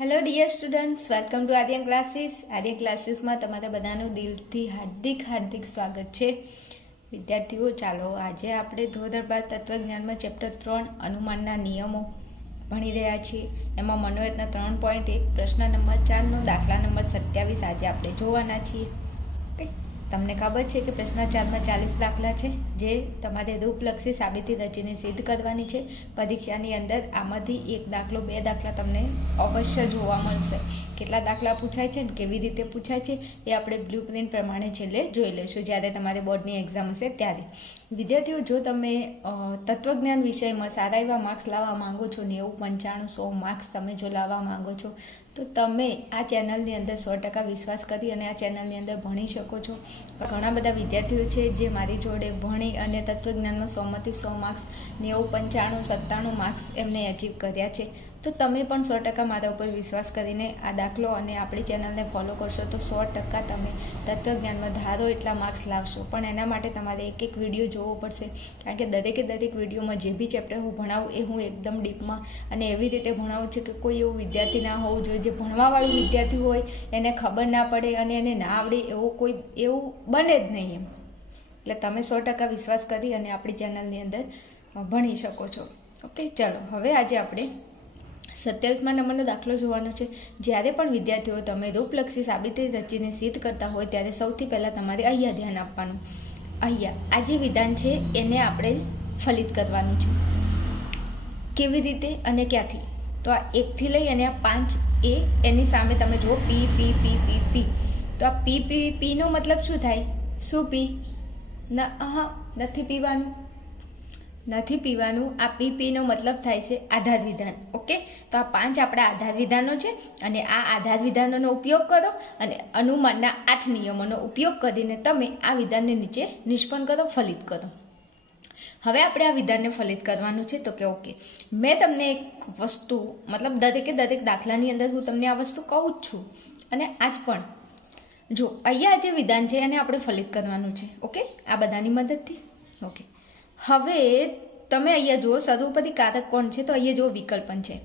Hello dear students, welcome to Aryan classes. Aryan ક્લાસીસમાં તમારા બધાનું દિલથી હાર્દિક સ્વાગત છે. વિદ્યાર્થીઓ, ચાલો આજે આપણે ધોરણ 12 તત્વજ્ઞાનમાં ચેપ્ટર 3 અનુમાનના નિયમો ભણી રહ્યા છીએ. એમાં મનોરથના 3.1 પ્રશ્ન નંબર 4 નો દાખલા નંબર 27 આજે આપણે જોવાના છીએ. ઓકે, તમને ખબર છે કે પ્રશ્ન 4માં 40 દાખલા છે જે તમારે રૂપલક્ષી સાબિતી રચીને સિદ્ધ કરવાની છે. પરીક્ષાની અંદર આમાંથી એક દાખલો, બે દાખલા તમને અવશ્ય જોવા મળશે. કેટલા દાખલા પૂછાય છે ને કેવી રીતે પૂછાય છે એ આપણે બ્લુ પ્રિન્ટ પ્રમાણે છેલ્લે જોઈ લઈશું જ્યારે તમારે બોર્ડની એક્ઝામ હશે ત્યારે. વિદ્યાર્થીઓ, જો તમે તત્વજ્ઞાન વિષયમાં સારા એવા માર્ક્સ લાવવા માંગો છો, 90, 95, 100 માર્ક્સ તમે જો લાવવા માંગો છો તો તમે આ ચેનલની અંદર 100% વિશ્વાસ કરી અને આ ચેનલની અંદર ભણી શકો છો. ઘણા બધા વિદ્યાર્થીઓ છે જે મારી જોડે ભણી અને તત્વજ્ઞાનમાં 100માંથી 100 માર્ક્સ, 90, 95, 97 માર્ક્સ એમને અચીવ કર્યા છે. તો તમે પણ 100% મારા ઉપર વિશ્વાસ કરીને આ દાખલો અને આપણી ચેનલને ફોલો કરશો તો 100% તમે તત્વજ્ઞાનમાં ધારો એટલા માર્ક્સ લાવશો. પણ એના માટે તમારે એક એક વિડીયો જોવો પડશે, કારણ કે દરેક વિડીયોમાં જે બી ચેપ્ટર હું ભણાવું એ હું એકદમ ડીપમાં અને એવી રીતે ભણાવું છું કે કોઈ એવું વિદ્યાર્થી ના હોવું જોઈએ જે ભણવાવાળું વિદ્યાર્થી હોય એને ખબર ના પડે અને એને ના આવડે એવું બને જ નહીં એમ. એટલે તમે 100% વિશ્વાસ કરી અને આપણી ચેનલની અંદર ભણી શકો છો. ઓકે, ચાલો હવે આજે આપણે 27મા નંબરનો દાખલો જોવાનો છે. જ્યારે પણ વિદ્યાર્થીઓ તમે રૂપલક્ષી સાબિતી રચીને સિદ્ધ કરતા હોય ત્યારે સૌથી પહેલાં તમારે અહીંયા ધ્યાન આપવાનું. અહીંયા આ જે વિધાન છે એને આપણે ફલિત કરવાનું છે. કેવી રીતે અને ક્યાંથી? તો આ 1 થી લઈ અને આ 5 એની સામે તમે જુઓ પી પી પી પી પી. તો આ પી પી પીનો મતલબ શું થાય? શું પી? નથી પીવાનું. આ પીનો મતલબ થાય છે આધાર વિધાન. ઓકે, તો આ 5 આપણા આધાર વિધાનો છે અને આ આધાર વિધાનોનો ઉપયોગ કરો અને અનુમાનના 8 નિયમોનો ઉપયોગ કરીને તમે આ વિધાનને નીચે નિષ્પન્ન કરો, ફલિત કરો. હવે આપણે આ વિધાનને ફલિત કરવાનું છે. તો કે ઓકે, મેં તમને એક વસ્તુ, મતલબ દરેક દાખલાની અંદર હું તમને આ વસ્તુ કહું જ છું અને આજ પણ જો અહીંયા જે વિધાન છે એને આપણે ફલિત કરવાનું છે. ઓકે, આ બધાની મદદથી. ઓકે, હવે તમે અહીંયા જુઓ સર્વોપરી કારક કોણ છે? તો અહીંયા જુઓ વિકલ્પન છે.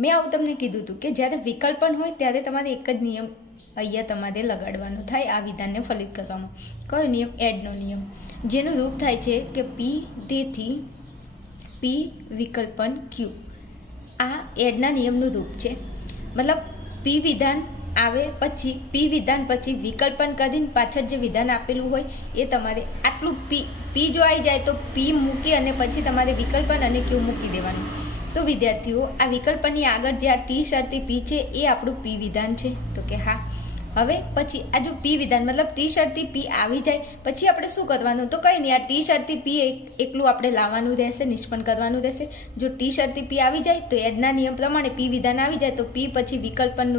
મેં આવું તમને કીધું હતું કે જ્યારે વિકલ્પન હોય ત્યારે તમારે એક જ નિયમ અહીંયા તમારે લગાડવાનો થાય આ વિધાનને ફલિત કરવામાં. કયો નિયમ? એડનો નિયમ, જેનું રૂપ થાય છે કે પી, તેથી પી વિકલ્પન ક્યુ. આ એડના નિયમનું રૂપ છે. મતલબ પી વિધાન આવે પછી પી વિધાન પછી વિકલ્પન કરીને પાછળ જે વિધાન આપેલું હોય એ તમારે આટલું પી જો આવી જાય તો પી મૂકી અને પછી તમારે વિકલ્પન અને ક્યુ મૂકી દેવાનું. તો વિદ્યાર્થીઓ, આ વિકલ્પનની આગળ જે આ ટી શરતી પી છે એ આપણું પી વિધાન છે. તો કે હા. હવે પછી આ જો પી વિધાન મતલબ ટી શરતી પી આવી જાય પછી આપણે શું કરવાનું? તો કંઈ નહીં, આ ટી શરતી પી એકલું આપણે લાવવાનું રહેશે, નિષ્પન્ન કરવાનું રહેશે. જો ટી શરતી પી આવી જાય તો એડના નિયમ પ્રમાણે પી વિધાન આવી જાય તો પી પછી વિકલ્પન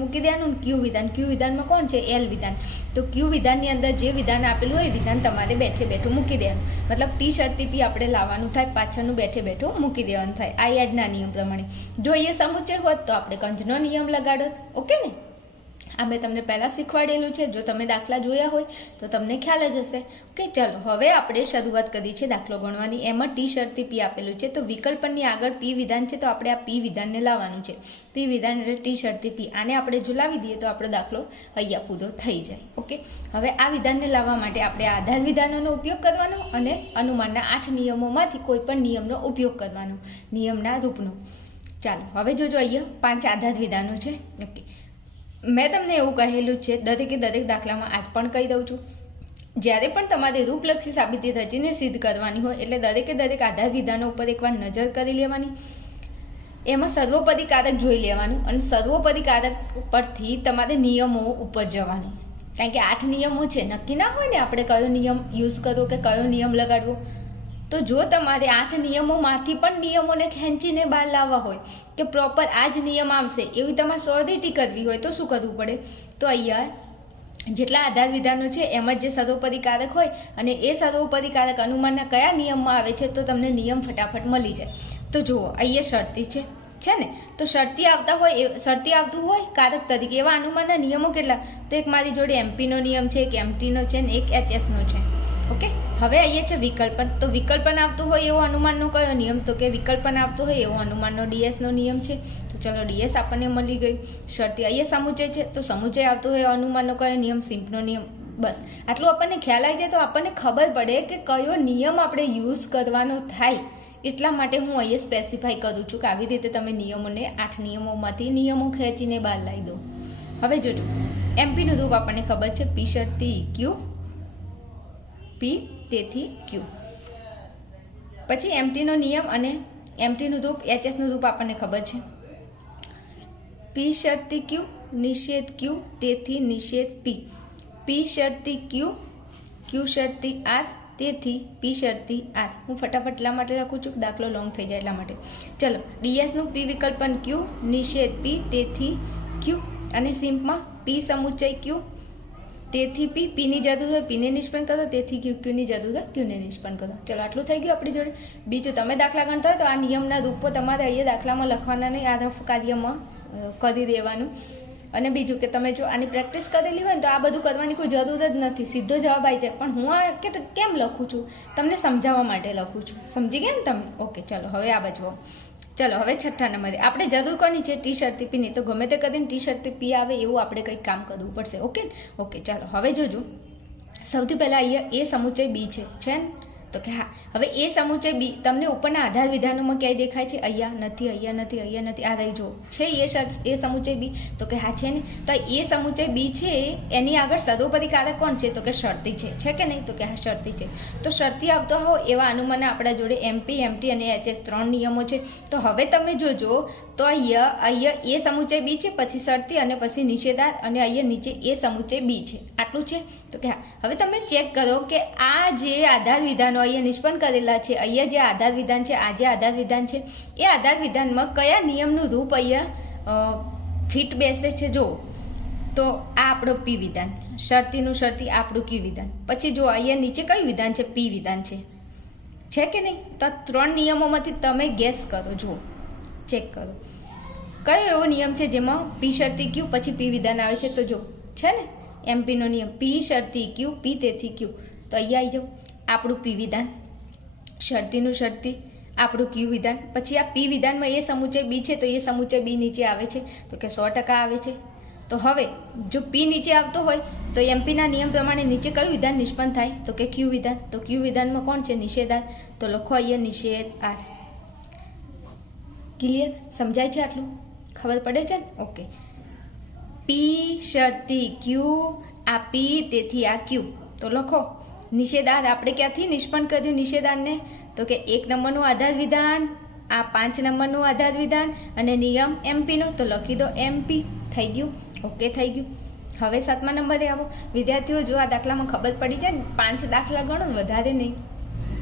મૂકી દેવાનું. ક્યુ વિધાનમાં કોણ છે? એલ વિધાન. તો ક્યુ વિધાનની અંદર જે વિધાન આપેલું હોય એ વિધાન તમારે બેઠું મૂકી દેવાનું. મતલબ ટી શરતી પી આપણે લાવવાનું થાય, પાછળનું બેઠું મૂકી દેવાનું થાય આ એડના નિયમ પ્રમાણે. જો એ સમુચ્ચય હોત તો આપણે કંજનો નિયમ લગાડો. ઓકે ને? આ મેં તમને પહેલાં શીખવાડેલું છે. જો તમે દાખલા જોયા હોય તો તમને ખ્યાલ જ હશે. ઓકે, ચાલો હવે આપણે શરૂઆત કરી છે દાખલો ગણવાની. એમાં ટી શરતી પી આપેલું છે તો વિકલ્પનની આગળ પી વિધાન છે તો આપણે આ પી વિધાનને લાવવાનું છે. પી વિધાન એટલે ટી શરતી પી. આને આપણે જો લાવી દઈએ તો આપણો દાખલો અહીંયા પૂરો થઈ જાય. ઓકે, હવે આ વિધાનને લાવવા માટે આપણે આધાર વિધાનોનો ઉપયોગ કરવાનો અને અનુમાનના 8 નિયમોમાંથી કોઈ પણ નિયમનો ઉપયોગ કરવાનો, નિયમના રૂપનો. ચાલો હવે જોજો, અહીંયા 5 આધાર વિધાનો છે. ઓકે, મેં તમને એવું કહેલું છે દરેક દાખલામાં આજ પણ કહી દઉં છું, જ્યારે પણ તમારે રૂપલક્ષી સાબિતી રચીને સિદ્ધ કરવાની હોય એટલે દરેક આધાર વિધાનો ઉપર એકવાર નજર કરી લેવાની. એમાં સર્વોપરી કારક જોઈ લેવાનું અને સર્વોપરી કારક પરથી તમારે નિયમો ઉપર જવાનું. કારણ કે 8 નિયમો છે, નક્કી ના હોય ને આપણે કયો નિયમ યુઝ કરવો કે કયો નિયમ લગાડવો. તો જો તમારે 8 નિયમોમાંથી પણ નિયમોને ખેંચીને બહાર લાવવા હોય કે પ્રોપર આ જ નિયમ આવશે એવી તમારે સોરિટી કરવી હોય તો શું કરવું પડે? તો અહીંયા જેટલા આધાર વિધાનો છે એમાં જે સર્વોપરી કારક હોય અને એ સર્વોપરી કારક અનુમાનના કયા નિયમમાં આવે છે તો તમને નિયમ ફટાફટ મળી જાય. તો જુઓ, અહીંયા શરતી છે ને, તો શરતી આવતું હોય કારક તરીકે એવા અનુમાનના નિયમો કેટલા? તો એક મારી જોડે એમપીનો નિયમ છે, એક એમટીનો છે ને એક એચએસનો છે. ઓકે, હવે અહીંયા છે વિકલ્પન. તો વિકલ્પન આવતું હોય એવો અનુમાનનો કયો નિયમ? તો કે વિકલ્પન આવતું હોય એવો અનુમાનનો ડીએસનો નિયમ છે. તો ચલો ડીએસ આપણને મળી ગયું. શરતી અહીંયા સમુચય છે તો સમુચય આવતો હોય અનુમાનનો કયો નિયમ? સિમ્પનો નિયમ. બસ આટલું આપણને ખ્યાલ આવી જાય તો આપણને ખબર પડે કે કયો નિયમ આપણે યુઝ કરવાનો થાય. એટલા માટે હું અહીંયા સ્પેસિફાઈ કરું છું કે આવી રીતે તમે નિયમોને 8 નિયમોમાંથી નિયમો ખેંચીને બહાર લાવી દો. હવે જોજો એમપીનું રૂપ આપણને ખબર છે પી શરતી ક્યુ, પી તેથી ક્યુ. પછી એમટીનો નિયમ અને એમટીનું રૂપ એચએસનું રૂપ આપણને ખબર છે. પી શરતી ક્યુ નિષેધ ક્યુ તેથી નિષેધ પી. પી શરતી ક્યુ, ક્યુ શરતી આર તેથી પી શરતી આર. હું ફટાફટ એટલા માટે લખું છું દાખલો લોંગ થઈ જાય એટલા માટે. ચલો ડીએસનું પી વિકલ્પન ક્યુ નિષેધ પી તેથી ક્યુ. અને સિમ્પમાં પી સમુચય ક્યુ તેથી પી, પીની જરૂર હોય પીને નિષ્પન્ન કરો તેથી ક્યુ, ક્યુની જરૂર હોય ક્યુને નિષ્પન્ન કરો. ચલો આટલું થઈ ગયું આપણી જોડે. બીજું તમે દાખલા ગણતા હોય તો આ નિયમના રૂપો તમારે અહીંયા દાખલામાં લખવાના નહીં, આ રફ કાર્યમાં કરી દેવાનું. અને બીજું કે તમે જો આની પ્રેક્ટિસ કરેલી હોય ને તો આ બધું કરવાની કોઈ જરૂર જ નથી, સીધો જવાબ આવી જાય. પણ હું આ કેમ લખું છું? તમને સમજાવવા માટે લખું છું. સમજી ગયા ને તમે? ઓકે ચલો હવે આ બાજુ. ચલો હવે 6થા નંબરે આપણે જરૂર કોની છે? ટી શરતી પીની. તો ગમે તે કરીને ટી શરતી પી આવે એવું આપણે કંઈક કામ કરવું પડશે. ઓકે ઓકે ચાલો હવે જોજો. સૌથી પહેલાં અહીંયા એ સમુચય બી છે ને? તો કે હા. હવે એ સમુચય બી તમને ઉપરના આધાર વિધાનોમાં ક્યાંય દેખાય છે? અહીંયા નથી, અહીંયા નથી, અહીંયા નથી. આ રહી જો છે એ સમુચય બી. તો કે હા છે ને. તો એ સમુચય બી છે એની આગળ સર્વોપરી કારક કોણ છે? તો કે શરતી છે કે નહીં? તો કે હા શરતી છે. તો શરતી આવતો હો એવા અનુમાન આપણા જોડે એમપી, એમટી અને એચએસ 3 નિયમો છે. તો હવે તમે જોજો તો અહીંયા એ સમુચય બી છે, પછી શરતી અને પછી નિષેધાર અને અહીંયા નીચે એ સમુચય બી છે. આટલું છે. તો કે હા. હવે તમે ચેક કરો કે આ જે આધાર વિધાનો અહીંયા નિષ્પન્ન કરેલા છે, અહીંયા જે આધાર વિધાન છે, આ જે આધાર વિધાન છે એ આધાર વિધાનમાં કયા નિયમનું રૂપ અહીંયા ફિટ બેસે છે? જો તો આ આપણો પી વિધાન, શરતીનું શરતી આપણું ક્યુ વિધાન. પછી જો અહીંયા નીચે કયું વિધાન છે? પી વિધાન છે કે નહીં? તો 3 નિયમોમાંથી તમે ગેસ કરો, જો ચેક કરો કયો એવો નિયમ છે જેમાં પી શરતી ક્યુ પછી પી વિધાન આવે છે? તો જો છે ને એમપીનો નિયમ પી શરતી ક્યુ પી તેથી ક્યુ. તો અહીંયા આવી જાઓ આપણું પી વિધાન, શરતીનું શરતી આપણું ક્યુ વિધાન. પછી આ પી વિધાનમાં એ સમુચય બી છે તો એ સમુચય બી નીચે આવે છે તો કે 100% આવે છે. તો હવે જો પી નીચે આવતો હોય તો એમપીના નિયમ પ્રમાણે નીચે કયું વિધાન નિષ્પન્ન થાય? તો કે ક્યુ વિધાન. તો ક્યુ વિધાનમાં કોણ છે? નિષેધાર. તો લખો અહીંયા નિષેધ આર. ક્લિયર? સમજાય છે? આટલું ખબર પડે છે? ઓકે. પી શરતી ક્યુ, આ પી તેથી આ ક્યુ. તો લખો નિષેધાર આપણે ક્યાંથી નિષ્પન્ન કર્યું નિષેધારને? તો કે 1 નંબરનું આધાર વિધાન, આ 5 નંબરનું આધાર વિધાન અને નિયમ એમપીનો. તો લખી દો એમપી. થઈ ગયું? ઓકે થઈ ગયું. હવે 7મા નંબરે આવો. વિદ્યાર્થીઓ જો આ દાખલામાં ખબર પડી જાય ને 5 દાખલા ગણો, વધારે નહીં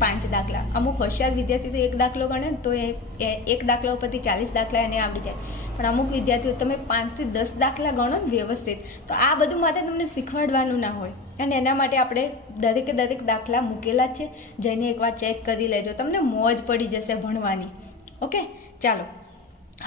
5 દાખલા. અમુક હોશિયાર વિદ્યાર્થી તો 1 દાખલો ગણે તો એ 1 દાખલા ઉપરથી 40 દાખલા એને આવડી જાય. પણ અમુક વિદ્યાર્થીઓ તમે 5 થી 10 દાખલા ગણો ને વ્યવસ્થિત, તો આ બધું માટે તમને શીખવાડવાનું ના હોય. અને એના માટે આપણે દરેકે દરેક દાખલા મૂકેલા જ છે, જઈને એકવાર ચેક કરી લેજો, તમને મોજ પડી જશે ભણવાની. ઓકે ચાલો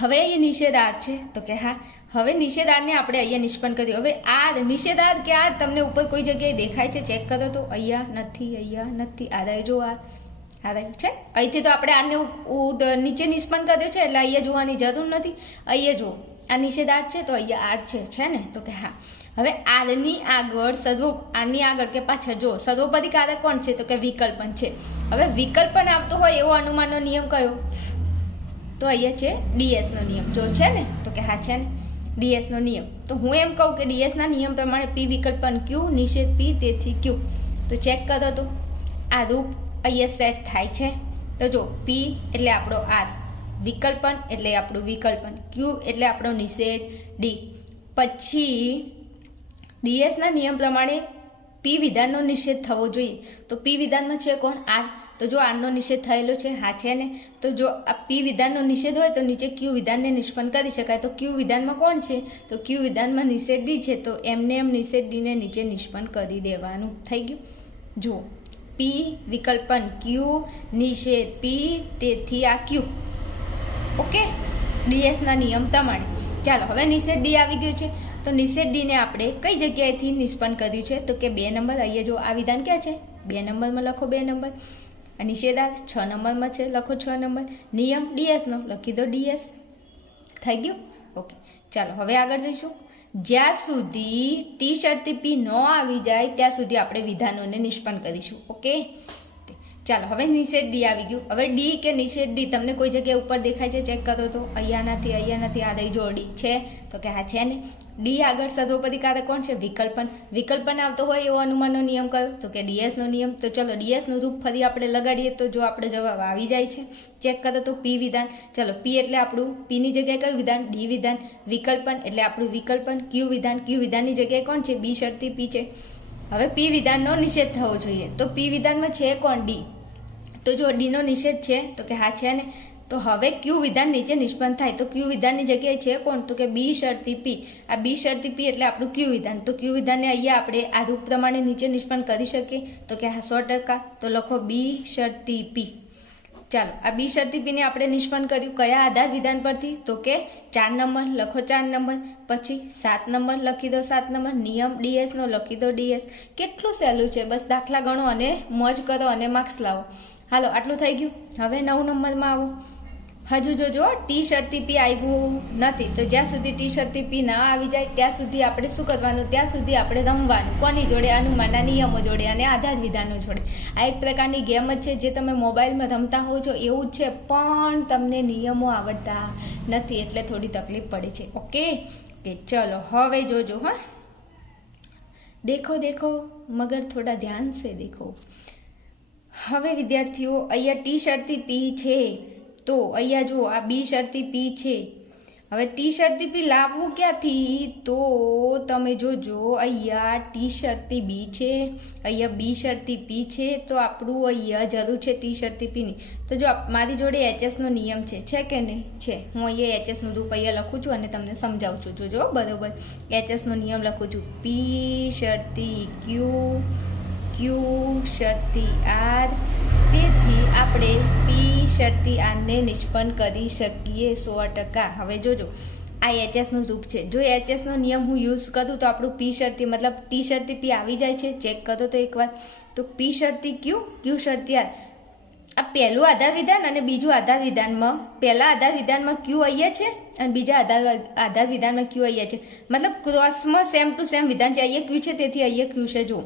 હવે એ નિષેધાર છે. તો કે હા. હવે નિષેધારને આપણે અહીંયા નિષ્પન્ન કર્યું. હવે આ નિષેધાર કે આ તમને ઉપર કોઈ જગ્યાએ દેખાય છે? ચેક કરો તો અહીંયા નથી, અહીંયા નથી. આ રહ્યું જો આ રહ્યું છે. અહીંથી તો આપણે આને નીચે નિષ્પન્ન કર્યો છે એટલે અહીંયા જોવાની જરૂર નથી. અહીંયા જો આ નિષેધાર છે તો અહીંયા આર છે ને? તો કે હા. હવે આરની આગળ આની આગળ કે પાછળ જો સર્વોપરી કારક કોણ છે? તો કે વિકલ્પન છે. હવે વિકલ્પન આવતો હોય એવો અનુમાનનો નિયમ કયો? તો અહીંયા છે ડીએસનો નિયમ. જો છે ને? તો કે હા છે ને ડીએસનો નિયમ. તો હું એમ કહું કે ડીએસના નિયમ પ્રમાણે પી વિકલ્પન ક્યુ નિષેધ પી તેથી ક્યુ. તો ચેક કરો તો આ રૂપ અહીંયા સેટ થાય છે. તો જો પી એટલે આપણો આર, વિકલ્પન એટલે આપણું વિકલ્પન, ક્યુ એટલે આપણો નિષેધ ડી. પછી ડીએસના નિયમ પ્રમાણે પી વિધાનનો નિષેધ થવો જોઈએ. તો પી વિધાનમાં છે કોણ? આર. તો જો આરનો નિષેધ થયેલો છે, હા છે ને? તો જો આ પી વિધાનનો નિષેધ હોય તો નીચે ક્યુ વિધાનને નિષ્પન્ન કરી શકાય. તો ક્યુ વિધાનમાં કોણ છે? તો ક્યુ વિધાનમાં નિષેધ ડી છે. તો એમને એમ નિષેધ ડીને નીચે નિષ્પન્ન કરી દેવાનું. થઈ ગયું? જુઓ પી વિકલ્પન ક્યુ નિષેધ પી તેથી આ ક્યુ. ઓકે ડીએસના નિયમ પ્રમાણે. ચાલો હવે નિષેધ ડી આવી ગયું છે. તો નિષેધ ડીને આપણે કઈ જગ્યાએથી નિષ્પન્ન કર્યું છે? તો કે 2 નંબર. અહીંયા જો આ વિધાન ક્યાં છે? 2 નંબરમાં લખો 2 નંબર. નિષેધાર 6 નંબરમાં છે, લખો 6 નંબર. નિયમ ડીએસનો લખી દો ડીએસ. થઈ ગયું? ઓકે, ચાલો હવે આગળ જઈશું. જ્યાં સુધી ટી શરતી પી ન આવી જાય ત્યાં સુધી આપણે વિધાનોને નિષ્પન્ન કરીશું. ઓકે, ચાલો હવે નિષેધ ડી આવી ગયું. હવે ડી કે નિષેધ ડી તમને કોઈ જગ્યાએ ઉપર દેખાય છે? ચેક કરો તો. અહીંયા નથી. આ રહી જો ડી છે તો કે હા છે ને. ડી આગળ સર્વોપદીકારક કોણ છે? વિકલ્પન. વિકલ્પન આવતો હોય એવો અનુમાનનો નિયમ કયો? તો કે ડીએસનો નિયમ. તો ચલો ડીએસનું રૂપ ફરી આપણે લગાડીએ તો જો આપણે જવાબ આવી જાય છે. ચેક કરો તો પી વિધાન. ચલો પી એટલે આપણું પીની જગ્યાએ કયું વિધાન? ડી વિધાન. વિકલ્પન એટલે આપણું વિકલ્પન. ક્યુ વિધાન. ક્યુ વિધાનની જગ્યાએ કોણ છે? બી શરતી પી છે. હવે પી વિધાનનો નિષેધ થવો જોઈએ. તો પી વિધાનમાં છે કોણ? ડી. તો જો ડીનો નિષેધ છે તો કે હા છે ને. તો હવે ક્યુ વિધાન નીચે નિષ્પન્ન થાય. તો ક્યુ વિધાનની જગ્યાએ છે કોણ? તો કે બી શરતી પી. આ બી શરતી પી એટલે આપણું ક્યુ વિધાન. તો ક્યુ વિધાનને અહીંયા આપણે આ રૂપ પ્રમાણે નીચે નિષ્પન્ન કરી શકીએ તો કે હા 100%. તો લખો બી શરતી પી. ચાલો આ બી શરતી પીને આપણે નિષ્પન્ન કર્યું કયા આધાર વિધાન પરથી? તો કે 4 નંબર. લખો 4 નંબર. પછી 7 નંબર લખી દો. 7 નંબર નિયમ ડીએસનો લખી દો ડીએસ. કેટલું સહેલું છે, બસ દાખલા ગણો અને મોજ કરો અને માર્ક્સ લાવો. હાલો આટલું થઈ ગયું. હવે 9 નંબરમાં આવો. હજુ જોજો ટી શરતી પી આવ્યું નથી. તો જ્યાં સુધી ટી શરતી પી ના આવી જાય ત્યાં સુધી આપણે શું કરવાનું? ત્યાં સુધી આપણે રમવાનું. કોની જોડે? અનુમાનના નિયમો જોડે અને આધાર વિધાનો જોડે. આ એક પ્રકારની ગેમ જ છે જે તમે મોબાઈલમાં રમતા હોવ છો એવું જ છે, પણ તમને નિયમો આવડતા નથી એટલે થોડી તકલીફ પડે છે. ઓકે કે ચલો હવે જોજો. હા, દેખો મગર થોડા ધ્યાન સે દેખો. હવે વિદ્યાર્થીઓ અહીંયા ટી શરતી પી છે તો અહીંયા જુઓ આ બી શરતી પી છે. હવે ટી શરતી પી લાવવું ક્યાંથી? તો તમે જોજો અહીંયા ટી શરતી બી છે, અહીંયા બી શરતી પી છે. તો આપણું અહીંયા જરૂર છે ટી શરતી પીની. તો જો મારી જોડે એચએસનો નિયમ છે કે નહીં? છે. હું અહીંયા એચએસનું રૂપ અહીંયા લખું છું અને તમને સમજાવું છું. જોજો બરોબર એચએસનો નિયમ લખું છું. પી શરતી ક્યુ શરતી આર. તેથી આપણે પી શરતી આરને નિષ્પન્ન કરી શકીએ 100%. હવે જોજો આ એચએસનું રૂપ છે. જો એચએસનો નિયમ હું યુઝ કરું તો આપણું પી શરતી મતલબ ટી શરતી પી આવી જાય છે. ચેક કરો તો એકવાર. તો પી શરતી ક્યુ શરતી આર. આ પહેલું આધાર વિધાન અને બીજું આધાર વિધાનમાં પહેલા આધાર વિધાનમાં ક્યુ અહીંયા છે અને બીજા આધાર વિધાનમાં ક્યુ અહીંયા છે. મતલબ ક્રોસમાં સેમ ટુ સેમ વિધાન છે. અહીંયા ક્યુ છે તેથી અહીંયા ક્યુ છે. જુઓ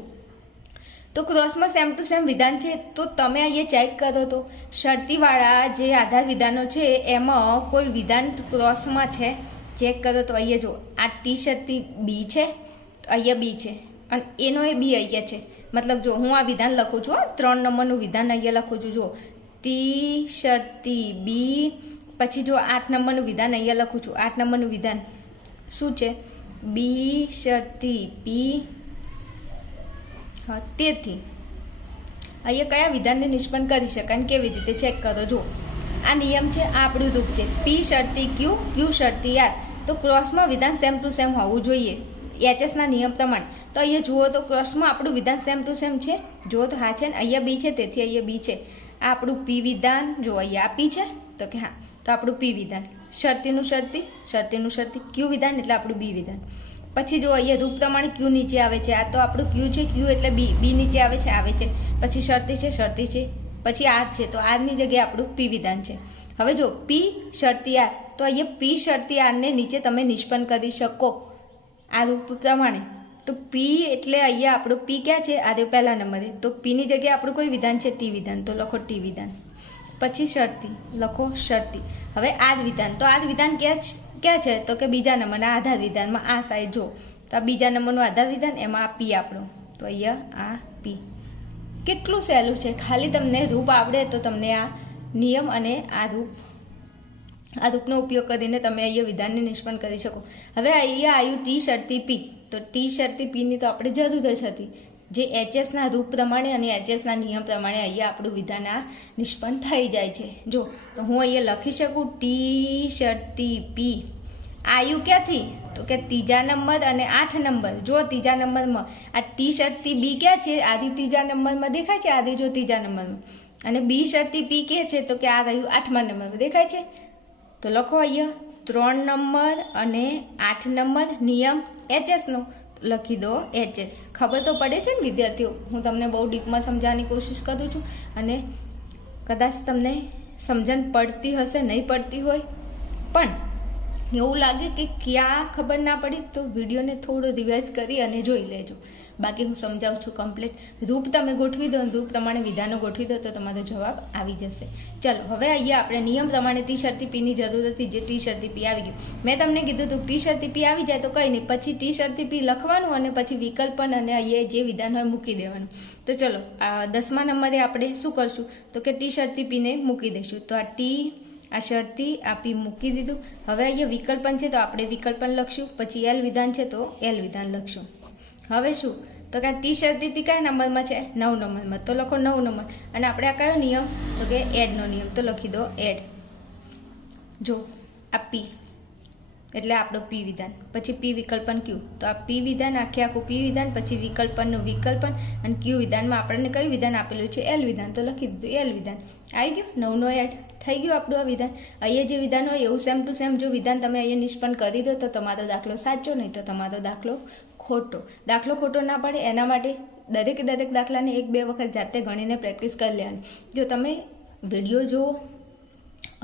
તો ક્રોસમાં સેમ ટુ સેમ વિધાન છે. તો તમે અહીંયા ચેક કરો તો શરતીવાળા જે આધાર વિધાનો છે એમાં કોઈ વિધાન ક્રોસમાં છે? ચેક કરો તો અહીંયા જો આ ટી શરતી બી છે, અહીંયા બી છે અને એનો એ બી અહીંયા છે. મતલબ જો હું આ વિધાન લખું છું, 3 નંબરનું વિધાન અહીંયા લખું છું. જો ટી શરતી બી, પછી જો 8 નંબરનું વિધાન અહીંયા લખું છું. 8 નંબરનું વિધાન શું છે? બી શરતી પી. હા, તેથી અહીંયા કયા વિધાનને નિષ્પન્ન કરી શકાય અને કેવી રીતે? ચેક કરો. જો આ નિયમ છે, આ આપણું રૂપ છે. પી શરતી ક્યુ શરતી આર. તો ક્રોસમાં વિધાન સેમ ટુ સેમ હોવું જોઈએ એચએસના નિયમ પ્રમાણે. તો અહીંયા જુઓ તો ક્રોસમાં આપણું વિધાન સેમ ટુ સેમ છે. જુઓ તો હા છે ને. અહીંયા બી છે તેથી અહીંયા બી છે. આ આપણું પી વિધાન. જો અહીંયા આ પી છે તો કે હા, તો આપણું પી વિધાન. શરતીનું શરતી ક્યુ વિધાન એટલે આપણું બી વિધાન. પછી જો અહીંયા રૂપ પ્રમાણે ક્યુ નીચે આવે છે. આ તો આપણું ક્યુ છે, ક્યુ એટલે બી નીચે આવે છે. પછી શરતી છે, પછી આર છે તો આરની જગ્યાએ આપણું પી વિધાન છે. હવે જો પી શરતી આર, તો અહીંયા પી શરતી આરને નીચે તમે નિષ્પન્ન કરી શકો આ રૂપ પ્રમાણે. તો પી એટલે અહીંયા આપણું પી ક્યાં છે? આ પહેલા નંબરે. તો પીની જગ્યાએ આપણું કોઈ વિધાન છે? ટી વિધાન. તો લખો ટી વિધાન. પછી શરતી લખો શરતી. હવે આર વિધાન. તો આર વિધાન ક્યાં છે? તો કે બીજા નંબરના આધાર વિધાનમાં આ સાઈડ જો. તો આ બીજા નંબરનું આધાર વિધાન, એમાં આ પી આપણો. તો અહીંયા આ પી. કેટલું સહેલું છે. ખાલી તમને રૂપ આવડે તો તમને આ નિયમ અને આ રૂપનો ઉપયોગ કરીને તમે અહીંયા વિધાનને નિષ્પન્ન કરી શકો. હવે અહીંયા આવ્યું ટી શરતી પી. તો ટી શરતી પીની તો આપણે જરૂર જ હતી. જે એચએસના રૂપ પ્રમાણે અને એચએસના નિયમ પ્રમાણે અહીંયા આપણું વિધાન આ નિષ્પન્ન થઈ જાય છે. જો તો હું અહીંયા લખી શકું ટી શરતી પી. આયુ ક્યાંથી? તો કે ત્રીજા નંબર અને 8 નંબર. જો ત્રીજા નંબરમાં આ ટી શરતી બી ક્યાં છે? આદિ ત્રીજા નંબરમાં દેખાય છે. આદિ જો ત્રીજા નંબરમાં. અને બી શરતી પી કે છે તો કે આ રહ્યું 8મા નંબરમાં દેખાય છે. તો લખો અહીંયા 3 નંબર અને 8 નંબર નિયમ એચએસનો લખી દો એચએસ. ખબર તો પડે છે ને વિદ્યાર્થીઓ? હું તમને બહુ ડીપમાં સમજાવવાની કોશિશ કરું છું અને કદાચ તમને સમજણ પડતી હશે, નહીં પડતી હોય, પણ એવું લાગે કે ક્યાં ખબર ના પડી તો વિડીયોને થોડો રિવાઇઝ કરી અને જોઈ લેજો. બાકી હું સમજાવું છું કમ્પ્લીટ. રૂપ તમે ગોઠવી દો, રૂપ પ્રમાણે વિધાનો ગોઠવી દો તો તમારો જવાબ આવી જશે. ચલો હવે અહીંયા આપણે નિયમ પ્રમાણે ટી શરતી પીની જરૂર હતી, જે ટી શરતી પી આવી ગયું. મેં તમને કીધું હતું ટી શરતી પી આવી જાય તો કંઈ નહીં, પછી ટી શરતી પી લખવાનું અને પછી વિકલ્પન અને અહીંયા જે વિધાન હોય મૂકી દેવાનું. તો ચલો 10મા નંબરે આપણે શું કરશું તો કે ટી શરતી પીને મૂકી દઈશું. તો આ ટી, આ શરતી, આ પી મૂકી દીધું. હવે અહીંયા વિકલ્પન છે તો આપણે વિકલ્પન લખશું, પછી એલ વિધાન છે તો એલ વિધાન લખશું. હવે શું તો કે આ ટી શરતી પી કયા નંબરમાં છે? 9 નંબરમાં. તો લખો 9 નંબર. અને આપણે આ કયો નિયમ તો કે એડનો નિયમ, તો લખી દો એડ. જો આ પી એટલે આપણો પી વિધાન, પછી પી વિકલ્પન ક્યુ. તો આ પી વિધાન આખું પી વિધાન, પછી વિકલ્પનનું વિકલ્પન અને ક્યુ વિધાનમાં આપણને કયું વિધાન આપેલું છે? એલ વિધાન. તો લખી દીધું એલ વિધાન. આવી ગયું 9નો એડ થઈ ગયું આપણું આ વિધાન. અહીંયા જે વિધાન હોય એવું સેમ ટુ સેમ જો વિધાન તમે અહીંયા નિષ્પન્ન કરી દો તો તમારો દાખલો સાચો, નહીં તો તમારો દાખલો ખોટો. દાખલો ખોટો ના પડે એના માટે દરેક દાખલાને 1-2 વખત જાતે ગણીને પ્રેક્ટિસ કરી લેવાની. જો તમે વિડીયો જુઓ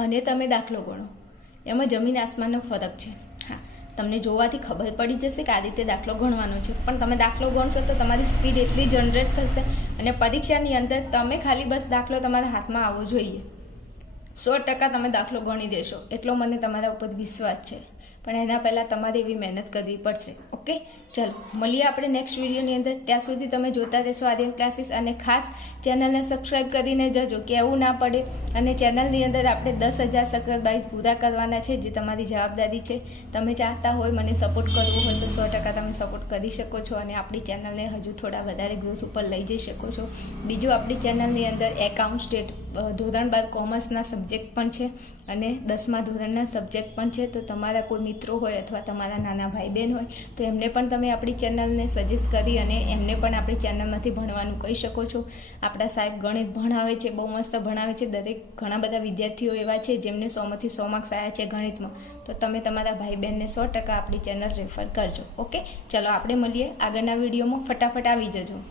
અને તમે દાખલો ગણો એમાં જમીન આસમાનનો ફરક છે. હા, તમને જોવાથી ખબર પડી જશે કે આ રીતે દાખલો ગણવાનો છે, પણ તમે દાખલો ગણશો તો તમારી સ્પીડ એટલી જનરેટ થશે અને પરીક્ષાની અંદર તમે ખાલી બસ દાખલો તમારા હાથમાં આવવો જોઈએ. 100% તમે દાખલો ગણી દેશો એટલો મને તમારા ઉપર વિશ્વાસ છે, પણ એના પહેલાં તમારે એવી મહેનત કરવી પડશે. ઓકે, ચલો મળીએ આપણે નેક્સ્ટ વિડીયોની અંદર. ત્યાં સુધી તમે જોતા રહેશો આર્યન ક્લાસીસ અને ખાસ ચેનલને સબસ્ક્રાઈબ કરીને જજો કે એવું ના પડે. અને ચેનલની અંદર આપણે 10,000 સબસ્ક્રાઇબ પૂરા કરવાના છે, જે તમારી જવાબદારી છે. તમે ચાહતા હોય મને સપોર્ટ કરવો હોય તો 100% તમે સપોર્ટ કરી શકો છો અને આપણી ચેનલને હજુ થોડા વધારે ગ્રોથ ઉપર લઈ જઈ શકો છો. બીજું આપણી ચેનલની અંદર એકાઉન્ટ સ્ટેટ ધોરણ 12 કોમર્સના સબ્જેક્ટ પણ છે અને 10મા ધોરણના સબ્જેક્ટ પણ છે. તો તમારા કોઈ મિત્રો હોય અથવા તમારા નાના ભાઈ બહેન હોય તો એમને પણ તમે આપણી ચેનલને સજેસ્ટ કરી અને એમને પણ આપણી ચેનલમાંથી ભણવાનું કહી શકો છો. આપણા સાહેબ ગણિત ભણાવે છે, બહુ મસ્ત ભણાવે છે. ઘણા બધા વિદ્યાર્થીઓ એવા છે જેમને 100માંથી 100 માર્ક્સ આવ્યા છે ગણિતમાં. તો તમે તમારા ભાઈ બહેનને 100% આપણી ચેનલ રેફર કરજો. ઓકે, ચલો આપણે મળીએ આગળના વિડીયોમાં. ફટાફટ આવી જજો.